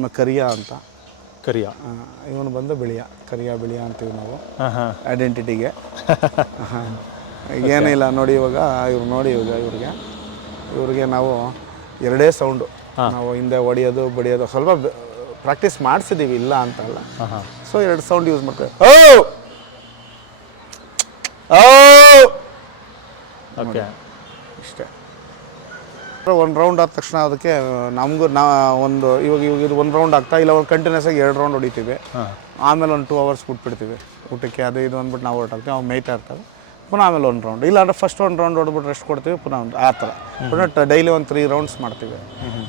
ಅವನು ಕರಿಯ ಅಂತ. ಕರಿಯ. ಇವನು ಬಂದು ಬಿಳಿಯ ಕರಿಯ ಬಿಳಿಯ ಅಂತೀವಿ ನಾವು. ಐಡೆಂಟಿಟಿಗೆ ಏನಿಲ್ಲ ನೋಡಿ ಇವಾಗ ಇವ್ರು ನೋಡಿ ಇವಾಗ ಇವ್ರಿಗೆ. ಇವ್ರಿಗೆ ನಾವು ಎರಡೇ ಸೌಂಡು ನಾವು ಹಿಂದೆ ಹೊಡಿಯೋದು ಬಡಿಯೋದು ಸ್ವಲ್ಪ ಪ್ರಾಕ್ಟೀಸ್ ಮಾಡಿಸಿದ್ದೀವಿ ಇಲ್ಲ ಅಂತ ಅಲ್ಲ. ಹಾಂ ಹಾಂ. ಸೊ ಎರಡು ಸೌಂಡ್ ಯೂಸ್ ಮಾಡ್ತೇವೆ ಓ! ಓ! ಓಕೆ ಇಷ್ಟೇ ಒಂದು ರೌಂಡ್ ಆದ ತಕ್ಷಣ ಅದಕ್ಕೆ ನಮಗೂ ನಾ ಒಂದು ಇವಾಗ ಇವಾಗ ಇದು ಒಂದು ರೌಂಡ್ ಆಗ್ತಾ ಇಲ್ಲ ಒಂದು ಕಂಟಿನ್ಯೂಸ್ ಆಗಿ ಎರಡು ರೌಂಡ್ ಹೊಡಿತೀವಿ. ಆಮೇಲೆ ಒಂದು ಟೂ ಅವರ್ಸ್ ಬಿಟ್ಬಿಡ್ತೀವಿ. ಊಟಕ್ಕೆ ಅದು ಇದು ಅಂದ್ಬಿಟ್ಟು ನಾವು ಹೊರಟಾಗ್ತೀವಿ ಅವ್ನು ಮೇಯ್ತಾ ಇರ್ತಾರೆ. ಪುನಃ ಆಮೇಲೆ ಒಂದು ರೌಂಡ್ ಇಲ್ಲಾಂದ್ರೆ ಫಸ್ಟ್ ಒಂದು ರೌಂಡ್ ಹೊಡ್ಬಿಟ್ಟು ರೆಸ್ಟ್ ಕೊಡ್ತೀವಿ ಪುನಃ ಒಂದು ಆ ಥರ. ಪುನಃ ಡೈಲಿ ಒಂದು ತ್ರೀ ರೌಂಡ್ಸ್ ಮಾಡ್ತೀವಿ.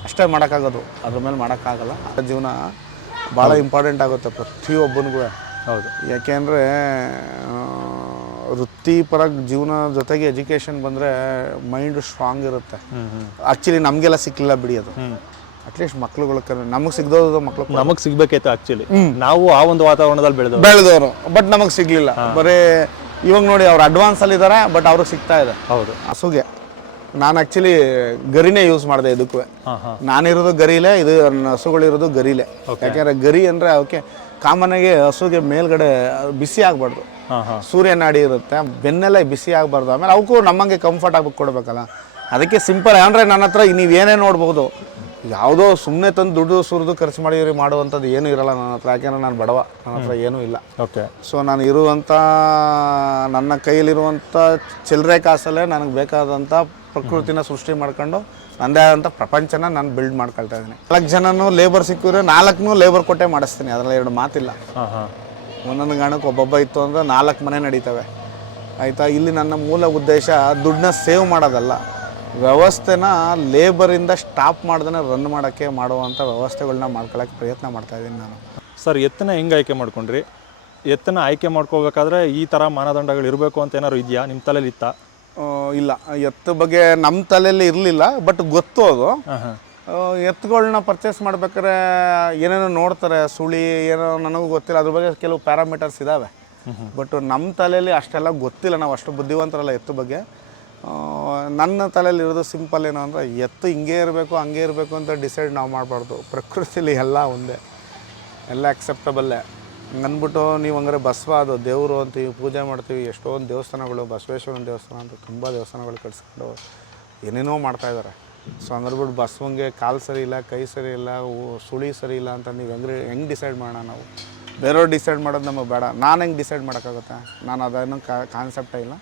ಅಷ್ಟೇ ಮಾಡೋಕ್ಕಾಗೋದು. ಅದ್ರ ಮೇಲೆ ಮಾಡೋಕ್ಕಾಗಲ್ಲ. ಜೀವನ ಭಾಳ ಇಂಪಾರ್ಟೆಂಟ್ ಆಗುತ್ತೆ ಪ್ರತಿಯೊಬ್ಬನಿಗೂ. ಹೌದು. ಯಾಕೆಂದರೆ ವೃತ್ತಿಪರ ಜೀವನ ಜೊತೆಗೆ ಎಜುಕೇಷನ್ ಬಂದರೆ ಮೈಂಡ್ ಸ್ಟ್ರಾಂಗ್ ಇರುತ್ತೆ. ಆ್ಯಕ್ಚುಲಿ ನಮಗೆಲ್ಲ ಸಿಕ್ಕಿಲ್ಲ ಬಿಡಿ ಅದು. ಅಟ್ಲೀಸ್ಟ್ ಮಕ್ಳುಗಳ ಕರೆ ನಮಗೆ ಸಿಗ್ದೋದು ಮಕ್ಳು ನಮಗೆ ಸಿಗ್ಬೇಕಿತ್ತು ಆ್ಯಕ್ಚುಲಿ ನಾವು ಆ ಒಂದು ವಾತಾವರಣದಲ್ಲಿ ಬೆಳೆದವರು. ಬೆಳೆದವರು. ಬಟ್ ನಮಗೆ ಸಿಗ್ಲಿಲ್ಲ. ಬರೀ ಇವಾಗ ನೋಡಿ ಅವ್ರು ಅಡ್ವಾನ್ಸ್ ಅಲ್ಲಿ ಇದ್ದಾರೆ ಬಟ್ ಅವ್ರಿಗೆ ಸಿಗ್ತಾ ಇದೆ. ಹೌದು. ಹಸುಗೆ ನಾನು ಆ್ಯಕ್ಚುಲಿ ಗರಿನೇ ಯೂಸ್ ಮಾಡಿದೆ ಇದಕ್ಕೂ ನಾನಿರೋದು ಗರಿಲೆ ಇದು ಹಸುಗಳಿರೋದು ಗರಿಲೆ. ಯಾಕೆಂದ್ರೆ ಗರಿ ಅಂದರೆ ಅವಕ್ಕೆ ಕಾಮನ್ನಾಗಿ ಹಸುಗೆ ಮೇಲ್ಗಡೆ ಬಿಸಿ ಆಗಬಾರ್ದು. ಸೂರ್ಯ ನಾಡಿ ಇರುತ್ತೆ ಬೆನ್ನೆಲ್ಲ ಬಿಸಿ ಆಗಬಾರ್ದು. ಆಮೇಲೆ ಅವಕ್ಕೂ ನಮ್ಮಂಗೆ ಕಂಫರ್ಟ್ ಆಗಿ ಕೊಡಬೇಕಲ್ಲ. ಅದಕ್ಕೆ ಸಿಂಪಲ್ ಅಂದರೆ ನನ್ನ ಹತ್ರ ನೀವು ಏನೇ ನೋಡ್ಬೋದು. ಯಾವುದೋ ಸುಮ್ಮನೆ ತಂದು ದುಡ್ಡು ಸುರಿದು ಖರ್ಚು ಮಾಡಿ ಮಾಡುವಂಥದ್ದು ಏನೂ ಇರಲ್ಲ ನನ್ನ ಹತ್ರ. ಯಾಕೆಂದ್ರೆ ನಾನು ಬಡವ ನನ್ನ ಹತ್ರ ಏನೂ ಇಲ್ಲ. ಓಕೆ. ಸೊ ನಾನು ಇರುವಂಥ ನನ್ನ ಕೈಯಲ್ಲಿರುವಂಥ ಚಿಲ್ಲರೆ ಕಾಸಲ್ಲೇ ನನಗೆ ಬೇಕಾದಂಥ ಪ್ರಕೃತಿನ ಸೃಷ್ಟಿ ಮಾಡ್ಕೊಂಡು ನನ್ನದೇ ಆದಂಥ ಪ್ರಪಂಚನ ನಾನು ಬಿಲ್ಡ್ ಮಾಡ್ಕೊಳ್ತಾ ಇದ್ದೀನಿ. ನಾಲ್ಕು ಜನನೂ ಲೇಬರ್ ಸಿಕ್ಕಿದ್ರೆ ನಾಲ್ಕನೂ ಲೇಬರ್ ಕೊಟ್ಟೆ ಮಾಡಿಸ್ತೀನಿ. ಅದರಲ್ಲಿ ಎರಡು ಮಾತಿಲ್ಲ. ಹಾಂ ಹಾಂ. ಒಂದೊಂದು ಗಾಣಕ್ಕೆ ಒಬ್ಬೊಬ್ಬ ಇತ್ತು ಅಂದರೆ ನಾಲ್ಕು ಮನೆ ನಡೀತವೆ. ಆಯಿತಾ? ಇಲ್ಲಿ ನನ್ನ ಮೂಲ ಉದ್ದೇಶ ದುಡ್ಡನ್ನ ಸೇವ್ ಮಾಡೋದಲ್ಲ. ವ್ಯವಸ್ಥೆನ ಲೇಬರಿಂದ ಸ್ಟಾಪ್ ಮಾಡ್ದೇ ರನ್ ಮಾಡೋಕ್ಕೆ ಮಾಡುವಂಥ ವ್ಯವಸ್ಥೆಗಳನ್ನ ಮಾಡ್ಕೊಳ್ಳೋಕ್ಕೆ ಪ್ರಯತ್ನ ಮಾಡ್ತಾ ಇದ್ದೀನಿ ನಾನು. ಸರ್ ಎತ್ತನ ಹೆಂಗೆ ಆಯ್ಕೆ ಮಾಡ್ಕೊಂಡ್ರಿ? ಎತ್ತನ ಆಯ್ಕೆ ಮಾಡ್ಕೋಬೇಕಾದ್ರೆ ಈ ಥರ ಮಾನದಂಡಗಳು ಇರಬೇಕು ಅಂತ ಏನಾದ್ರು ಇದೆಯಾ? ನಿಮ್ಮ ತಲೆಯಲ್ಲಿ ಇತ್ತಾ ಇಲ್ಲ. ಎತ್ತು ಬಗ್ಗೆ ನಮ್ಮ ತಲೆಯಲ್ಲಿ ಇರಲಿಲ್ಲ ಬಟ್ ಗೊತ್ತು ಅದು. ಎತ್ತುಗಳನ್ನ ಪರ್ಚೇಸ್ ಮಾಡ್ಬೇಕಾದ್ರೆ ಏನೇನೋ ನೋಡ್ತಾರೆ ಸುಳಿ ಏನೋ ನನಗೂ ಗೊತ್ತಿಲ್ಲ. ಅದ್ರ ಬಗ್ಗೆ ಕೆಲವು ಪ್ಯಾರಾಮೀಟರ್ಸ್ ಇದ್ದಾವೆ ಬಟ್ ನಮ್ಮ ತಲೆಯಲ್ಲಿ ಅಷ್ಟೆಲ್ಲ ಗೊತ್ತಿಲ್ಲ. ನಾವು ಅಷ್ಟು ಬುದ್ಧಿವಂತರಲ್ಲ ಎತ್ತು ಬಗ್ಗೆ. ನನ್ನ ತಲೆಯಲ್ಲಿ ಇರೋದು ಸಿಂಪಲ್ ಏನು ಅಂದರೆ ಎತ್ತು ಹಿಂಗೆ ಇರಬೇಕು ಹಂಗೆ ಇರಬೇಕು ಅಂತ ಡಿಸೈಡ್ ನಾವು ಮಾಡಬಾರ್ದು. ಪ್ರಕೃತಿಲಿ ಎಲ್ಲ ಒಂದೇ. ಎಲ್ಲ ಅಕ್ಸೆಪ್ಟಬಲ್ಲೇ ಅಂದ್ಬಿಟ್ಟು ನೀವು ಹಂಗಾರೆ ಬಸವ ಅದು ದೇವರು ಅಂತೀವಿ ಪೂಜೆ ಮಾಡ್ತೀವಿ ಎಷ್ಟೊಂದು ದೇವಸ್ಥಾನಗಳು ಬಸವೇಶ್ವರನ ದೇವಸ್ಥಾನ ಅಂತ ತುಂಬ ದೇವಸ್ಥಾನಗಳು ಕಟ್ಸ್ಕೊಂಡು ಏನೇನೋ ಮಾಡ್ತಾ ಇದ್ದಾರೆ ಸೊ ಬಿಟ್ಟು ಬಸವಂಗೆ ಕಾಲು ಸರಿ ಇಲ್ಲ ಕೈ ಸರಿ ಇಲ್ಲ ಸುಳಿ ಸರಿ ಇಲ್ಲ ಅಂತ ನೀವು ಹೆಂಗ್ರಿ ಹೆಂಗೆ ಡಿಸೈಡ್ ಮಾಡೋಣ ನಾವು? ಬೇರೆಯವ್ರು ಡಿಸೈಡ್ ಮಾಡೋದು ನಮಗೆ ಬೇಡ. ನಾನು ಹೆಂಗೆ ಡಿಸೈಡ್ ಮಾಡೋಕ್ಕಾಗುತ್ತೆ? ನಾನು ಅದನ್ನು ಕಾನ್ಸೆಪ್ಟೇ ಇಲ್ಲ.